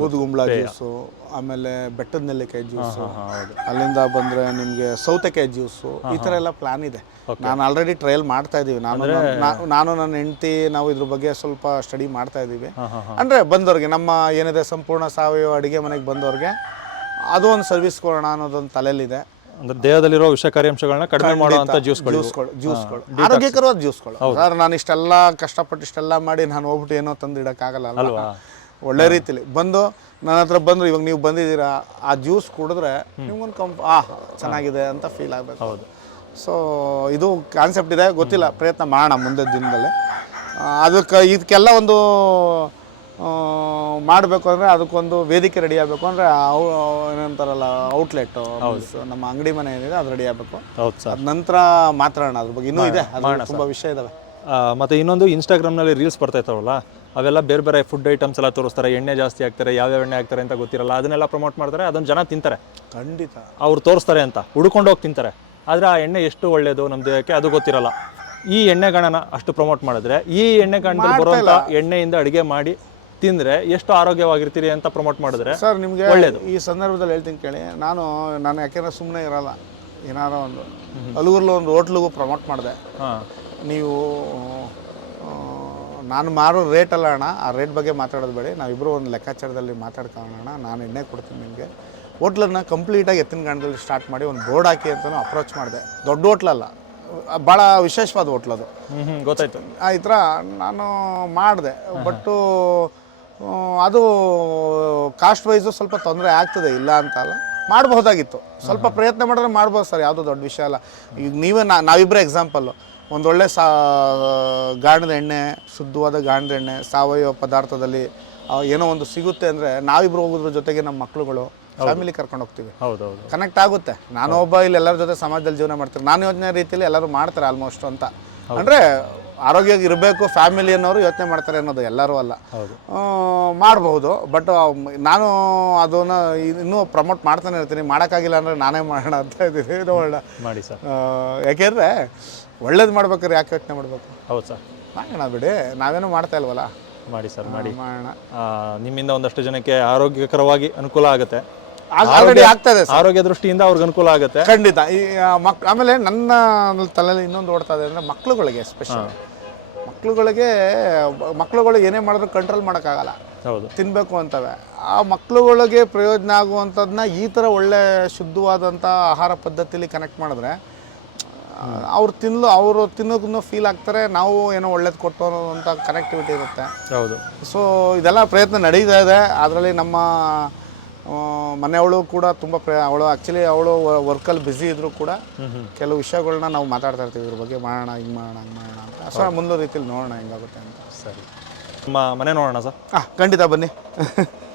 ಬೂದುಗುಂಬಳ. ಜ್ಯೂಸು ಆಮೇಲೆ ಬೆಟ್ಟದ ನೆಲ್ಲಿಕಾಯಿ ಜ್ಯೂಸು. ಅಲ್ಲಿಂದ ಬಂದ್ರೆ ನಿಮಗೆ ಸೌತೆಕಾಯಿ ಜ್ಯೂಸು ಈ ತರ ಎಲ್ಲ ಪ್ಲಾನ್ ಇದೆ. ನಾನು ಆಲ್ರೆಡಿ ಟ್ರಯಲ್ ಮಾಡ್ತಾ ಇದ್ದೀವಿ ನಾನು ನಾನು ನನ್ನ ಹೆಂಡತಿ ನಾವು ಇದ್ರ ಬಗ್ಗೆ ಸ್ವಲ್ಪ ಸ್ಟಡಿ ಮಾಡ್ತಾ ಇದ್ದೀವಿ ಹಾಂ. ಅಂದರೆ ಬಂದವ್ರಿಗೆ ನಮ್ಮ ಏನಿದೆ ಸಂಪೂರ್ಣ ಸಾವಯವ ಅಡುಗೆ ಮನೆಗೆ ಬಂದವ್ರಿಗೆ ಅದು ಒಂದು ಸರ್ವಿಸ್ ಕೊಡೋಣ ಅನ್ನೋದೊಂದು ತಲೆಯಲ್ಲಿದೆ. ಅಂದ್ರೆ ದೇಹದಲ್ಲಿರೋ ವಿಷಕಾರಿ ಅಂಶಗಳನ್ನ ಕಡಿಮೆ ಮಾಡುವಂತ ಜ್ಯೂಸ್ಗಳು ಜ್ಯೂಸ್ಗಳು ಜ್ಯೂಸ್ಗಳು ಆರೋಗ್ಯಕರವಾದ ಜ್ಯೂಸ್ಗಳು ಸರ್ ನಾನು ಇಷ್ಟೆಲ್ಲ ಕಷ್ಟಪಟ್ಟು ಇಷ್ಟೆಲ್ಲ ಮಾಡಿ ನಾನು ಹೋಗ್ಬಿಟ್ಟು ಏನೋ ತಂದು ಇಡೋಕ್ಕಾಗಲ್ಲ ಅಲ್ವಾ? ಒಳ್ಳೆ ರೀತಿಲಿ. ಬಂದು ನನ್ನ ಹತ್ರ ಬಂದ್ರು ಇವಾಗ ನೀವು ಬಂದಿದ್ದೀರಾ ಆ ಜ್ಯೂಸ್ ಕುಡಿದ್ರೆ ನಿಮ್ಗೊಂದು ಕಂಪ್ ಆ ಚೆನ್ನಾಗಿದೆ ಅಂತ ಫೀಲ್ ಆಗಬೇಕು. ಹೌದು. ಸೊ ಇದು ಕಾನ್ಸೆಪ್ಟ್ ಇದೆ ಗೊತ್ತಿಲ್ಲ. ಪ್ರಯತ್ನ ಮಾಡೋಣ ಮುಂದೆ ದಿನದಲ್ಲಿ. ಅದಕ್ಕೆ ಇದಕ್ಕೆಲ್ಲ ಒಂದು ಮಾಡಬೇಕು ಅಂದರೆ ಅದಕ್ಕೊಂದು ವೇದಿಕೆ ರೆಡಿ ಆಗಬೇಕು ಅಂದರೆ ಏನಂತಾರಲ್ಲ ಔಟ್ಲೆಟ್ ನಮ್ಮ ಅಂಗಡಿ ಮನೆ ಏನಿದೆ ಅದು ರೆಡಿ ಆಗಬೇಕು. ಹೌದು ಸರ್. ಅದ ನಂತರ ಮಾತಾಡೋಣ ಅದ್ರ ಬಗ್ಗೆ ಇನ್ನೂ ಇದೆ ತುಂಬ ವಿಷಯ ಇದಾವೆ. ಮತ್ತೆ ಇನ್ನೊಂದು ಇನ್ಸ್ಟಾಗ್ರಾಮ್ನಲ್ಲಿ ರೀಲ್ಸ್ ಬರ್ತಾ ಇರ್ತಾವಲ್ಲ ಅವೆಲ್ಲ ಬೇರೆ ಬೇರೆ ಫುಡ್ ಐಟಮ್ಸ್ ಎಲ್ಲ ತೋರಿಸ್ತಾರೆ ಎಣ್ಣೆ ಜಾಸ್ತಿ ಹಾಕ್ತಾರೆ ಯಾವ್ಯಾವ ಎಣ್ಣೆ ಹಾಕ್ತಾರೆ ಅಂತ ಗೊತ್ತಿರಲ್ಲ ಅದನ್ನೆಲ್ಲ ಪ್ರಮೋಟ್ ಮಾಡ್ತಾರೆ ಅದನ್ನ ಜನ ತಿಂತಾರೆ. ಖಂಡಿತ. ಅವ್ರು ತೋರಿಸ್ತಾರೆ ಅಂತ ಹುಡ್ಕೊಂಡು ಹೋಗಿ ತಿಂತಾರೆ. ಆದರೆ ಆ ಎಣ್ಣೆ ಎಷ್ಟು ಒಳ್ಳೆಯದು ನಮ್ಮ ದೇಹಕ್ಕೆ ಅದು ಗೊತ್ತಿರಲ್ಲ. ಈ ಎಣ್ಣೆಗಳನ್ನ ಅಷ್ಟು ಪ್ರಮೋಟ್ ಮಾಡಿದ್ರೆ ಈ ಎಣ್ಣೆಗಾಣದಲ್ಲಿ ಬರುವಂಥ ಎಣ್ಣೆಯಿಂದ ಅಡುಗೆ ಮಾಡಿ ತಿಂದರೆ ಎಷ್ಟು ಆರೋಗ್ಯವಾಗಿರ್ತೀರಿ ಅಂತ ಪ್ರಮೋಟ್ ಮಾಡಿದ್ರೆ ಸರ್ ನಿಮಗೆ ಒಳ್ಳೇದು. ಈ ಸಂದರ್ಭದಲ್ಲಿ ಹೇಳ್ತೀನಿ ಕೇಳಿ. ನಾನು ನಾನು ಯಾಕೆಂದ್ರೆ ಸುಮ್ಮನೆ ಇರಲ್ಲ. ಏನಾರೋ ಒಂದು ಅಲೂರಲ್ಲಿ ಒಂದು ಹೋಟ್ಲಿಗೂ ಪ್ರಮೋಟ್ ಮಾಡಿದೆ. ನೀವು ನಾನು ಮಾರೋ ರೇಟ್ ಅಲ್ಲ ಅಣ್ಣ. ಆ ರೇಟ್ ಬಗ್ಗೆ ಮಾತಾಡೋದು ಬೇಡಿ. ನಾವಿಬ್ಬರು ಒಂದು ಲೆಕ್ಕಾಚಾರದಲ್ಲಿ ಮಾತಾಡ್ಕೊಳ್ಳೋಣ ನಾನು ಎಣ್ಣೆ ಕೊಡ್ತೀನಿ ನಿಮಗೆ. ಹೋಟ್ಲನ್ನು ಕಂಪ್ಲೀಟಾಗಿ ಎತ್ತಿನ ಗಾಣದಲ್ಲಿ ಸ್ಟಾರ್ಟ್ ಮಾಡಿ ಒಂದು ಬೋರ್ಡ್ ಹಾಕಿ ಅಂತಲೂ ಅಪ್ರೋಚ್ ಮಾಡಿದೆ. ದೊಡ್ಡ ಹೋಟ್ಲಲ್ಲ ಭಾಳ ವಿಶೇಷವಾದ ಹೋಟ್ಲದು ಗೊತ್ತಾಯ್ತು. ಆ ಈ ಥರ ನಾನು ಮಾಡಿದೆ. ಬಟ್ಟು ಅದು ಕಾಸ್ಟ್ ವೈಸು ಸ್ವಲ್ಪ ತೊಂದರೆ ಆಗ್ತದೆ ಇಲ್ಲ ಅಂತ ಅಲ್ಲ. ಮಾಡಬಹುದಾಗಿತ್ತು. ಸ್ವಲ್ಪ ಪ್ರಯತ್ನ ಮಾಡಿದ್ರೆ ಮಾಡ್ಬೋದು ಸರ್ ಯಾವುದೋ ದೊಡ್ಡ ವಿಷಯ ಅಲ್ಲ. ಈಗ ನೀವೇ ನಾ ನಾವಿಬ್ಬರೇ ಎಕ್ಸಾಂಪಲ್ಲು ಒಂದೊಳ್ಳೆ ಸಾ ಗಾಣದ ಎಣ್ಣೆ ಶುದ್ಧವಾದ ಗಾಣದ ಎಣ್ಣೆ ಸಾವಯವ ಪದಾರ್ಥದಲ್ಲಿ ಏನೋ ಒಂದು ಸಿಗುತ್ತೆ ಅಂದರೆ ನಾವಿಬ್ಬರು ಹೋಗೋದ್ರ ಜೊತೆಗೆ ನಮ್ಮ ಮಕ್ಕಳುಗಳು ಫ್ಯಾಮಿಲಿ ಕರ್ಕೊಂಡು ಹೋಗ್ತೀವಿ. ಹೌದು ಹೌದು ಕನೆಕ್ಟ್ ಆಗುತ್ತೆ. ನಾನು ಒಬ್ಬ ಇಲ್ಲಿ ಎಲ್ಲರ ಜೊತೆ ಸಮಾಜದಲ್ಲಿ ಜೀವನ ಮಾಡ್ತೀನಿ ನಾನು ಯೋಜನೆ ರೀತಿಯಲ್ಲಿ ಎಲ್ಲರೂ ಮಾಡ್ತಾರೆ ಆಲ್ಮೋಸ್ಟ್ ಅಂತ. ಅಂದರೆ ಆರೋಗ್ಯ ಇರಬೇಕು ಫ್ಯಾಮಿಲಿ ಅನ್ನೋರು ಯೋಚನೆ ಮಾಡ್ತಾರೆ ಅನ್ನೋದು ಎಲ್ಲರೂ ಅಲ್ಲ. ಹೌದು. ಮಾಡಬಹುದು ಬಟ್ ನಾನು ಅದನ್ನ ಇನ್ನೂ ಪ್ರಮೋಟ್ ಮಾಡ್ತಾನೆ ಇರ್ತೀನಿ. ಮಾಡೋಕ್ಕಾಗಿಲ್ಲ ಅಂದರೆ ನಾನೇ ಮಾಡೋಣ ಅಂತ ಇದ್ದೀನಿ. ಇದು ಒಳ್ಳೆ ಮಾಡಿ ಸರ್. ಯಾಕೆಂದ್ರೆ ಒಳ್ಳೇದು ಮಾಡ್ಬೇಕಾದ್ರೆ ಯಾಕೆ ಯೋಚನೆ ಮಾಡಬೇಕು? ಹೌದು ಸರ್. ಮಾಡೋಣ ಬಿಡಿ. ನಾವೇನು ಮಾಡ್ತಾ ಇಲ್ವಲ್ಲ? ಮಾಡಿ ಸರ್ ಮಾಡಿ. ಮಾಡೋಣ. ನಿಮ್ಮಿಂದ ಒಂದಷ್ಟು ಜನಕ್ಕೆ ಆರೋಗ್ಯಕರವಾಗಿ ಅನುಕೂಲ ಆಗುತ್ತೆ. ಆಲ್ರೆಡಿ ಆಗ್ತಾ ಇದೆ ಸರ್. ಆರೋಗ್ಯ ದೃಷ್ಟಿಯಿಂದ ಅವ್ರಿಗೆ ಅನುಕೂಲ ಆಗುತ್ತೆ. ಖಂಡಿತ. ಈ ಮಕ್ ಆಮೇಲೆ ನನ್ನ ತಲೆಯಲ್ಲಿ ಇನ್ನೊಂದು ಓಡ್ತಾ ಇದೆ ಅಂದರೆ ಮಕ್ಳುಗಳಿಗೆ ಸ್ಪೆಷಲ್ ಮಕ್ಳುಗಳಿಗೆ ಮಕ್ಳುಗಳು ಏನೇ ಮಾಡಿದ್ರು ಕಂಟ್ರೋಲ್ ಮಾಡೋಕ್ಕಾಗಲ್ಲ. ಹೌದು. ತಿನ್ನಬೇಕು ಅಂತವೆ. ಆ ಮಕ್ಳುಗಳಿಗೆ ಪ್ರಯೋಜನ ಆಗುವಂಥದ್ದನ್ನ ಈ ಥರ ಒಳ್ಳೆ ಶುದ್ಧವಾದಂಥ ಆಹಾರ ಪದ್ಧತಿಲಿ ಕನೆಕ್ಟ್ ಮಾಡಿದ್ರೆ ಅವ್ರು ತಿನ್ನಲು ಅವರು ತಿನ್ನೋದನ್ನು ಫೀಲ್ ಆಗ್ತಾರೆ ನಾವು ಏನೋ ಒಳ್ಳೇದು ಕೊಟ್ಟು ಅನ್ನೋದಂಥ ಕನೆಕ್ಟಿವಿಟಿ ಇರುತ್ತೆ. ಹೌದು. ಸೊ ಇದೆಲ್ಲ ಪ್ರಯತ್ನ ನಡೀತಾ ಇದೆ. ಅದರಲ್ಲಿ ನಮ್ಮ ಮನೆಯವಳು ಕೂಡ ತುಂಬ ಪ್ರೇ ಅವಳು ಆ್ಯಕ್ಚುಲಿ ಅವಳು ವರ್ಕಲ್ಲಿ ಬ್ಯುಸಿ ಇದ್ದರೂ ಕೂಡ ಕೆಲವು ವಿಷಯಗಳನ್ನ ನಾವು ಮಾತಾಡ್ತಾ ಇರ್ತೀವಿ ಇದ್ರ ಬಗ್ಗೆ ಮಾಡೋಣ ಹಿಂಗೆ ಮಾಡೋಣ ಹಂಗೆ ಮಾಡೋಣ ಅಂತ. ಸೊ ಮುಂದೆ ರೀತಿಯಲ್ಲಿ ನೋಡೋಣ ಹೆಂಗಾಗುತ್ತೆ ಅಂತ. ಸರಿ. ನಮ್ಮ ಮನೆ ನೋಡೋಣ ಸರ್. ಹಾಂ ಖಂಡಿತ ಬನ್ನಿ.